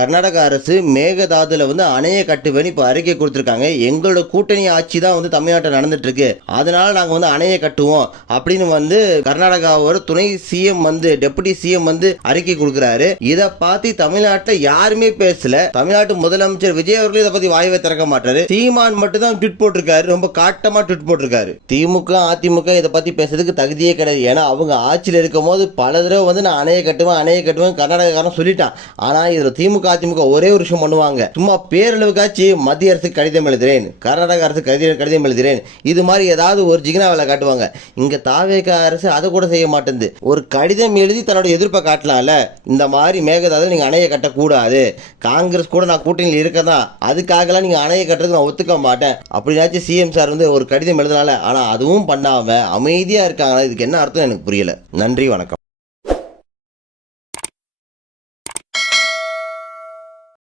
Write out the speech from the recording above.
கர்நாடக அரசு மேகதாதுல அணையை கட்டுவேன்னு இப்ப அறிக்கை கொடுத்திருக்காங்க. எங்களோட கூட்டணி ஆட்சி தான் தமிழ்நாட்டில் நடந்துட்டு இருக்கு, அதனால நாங்க அணையை கட்டுவோம் அப்படின்னு கர்நாடகாவோட துணை சிஎம் டெபுட்டி சிஎம் அறிக்கை கொடுக்கிறாரு. இதை பார்த்து தமிழ்நாட்டில் யாருமே பேசல. தமிழ்நாட்டு முதலமைச்சர் விஜய் அவர்கள் இதை பத்தி வாய்வை திறக்க மாட்டாரு. சீமான் மட்டும் தான் ட்வீட் போட்டிருக்காரு, ரொம்ப காட்டமா ட்வீட் போட்டிருக்காரு. திமுக அதிமுக இதை பத்தி பேசுறதுக்கு தகுதியே கிடையாது. ஏன்னா அவங்க ஆட்சியில் இருக்கும் போது பல தடவை நான் அணையை கட்டுவேன் கர்நாடகாரன் சொல்லிட்டான். ஆனா இதுல திமுக அதிமுக ஒரே ஒரு விஷயம் பண்ணுவாங்க, சும்மா பேரளவுக்காச்சு மத்திய அரசுக்கு கடிதம் எழுதுறேன், கர்நாடக அரசு கடிதம் எழுதுறேன், இது மாதிரி ஏதாவது ஒரு ஜிகினா வேலை காட்டுவாங்க. இங்க தாவேக அரசு அதை கூட செய்ய மாட்டேங்குது. ஒரு கடிதம் எழுதி தன்னோட எதிர்ப்பை காட்டலாம்ல. இந்த மாதிரி மேகதாதுல நீங்க அணையை கட்டக்கூடாது, காங்கிரஸ் கூட நான் கூட்டணியில் இருக்கதான், அதுக்காகலாம் நீங்க அணையை கட்டுறதுக்கு நான் ஒத்துக்க மாட்டேன் அப்படின்னாச்சும் சிஎம் சார் ஒரு கடிதம் எழுதனால. ஆனா அதுவும் பண்ணாம அமைதியா இருக்காங்க. இதுக்கு என்ன அர்த்தம் எனக்கு புரியல. நன்றி, வணக்கம்.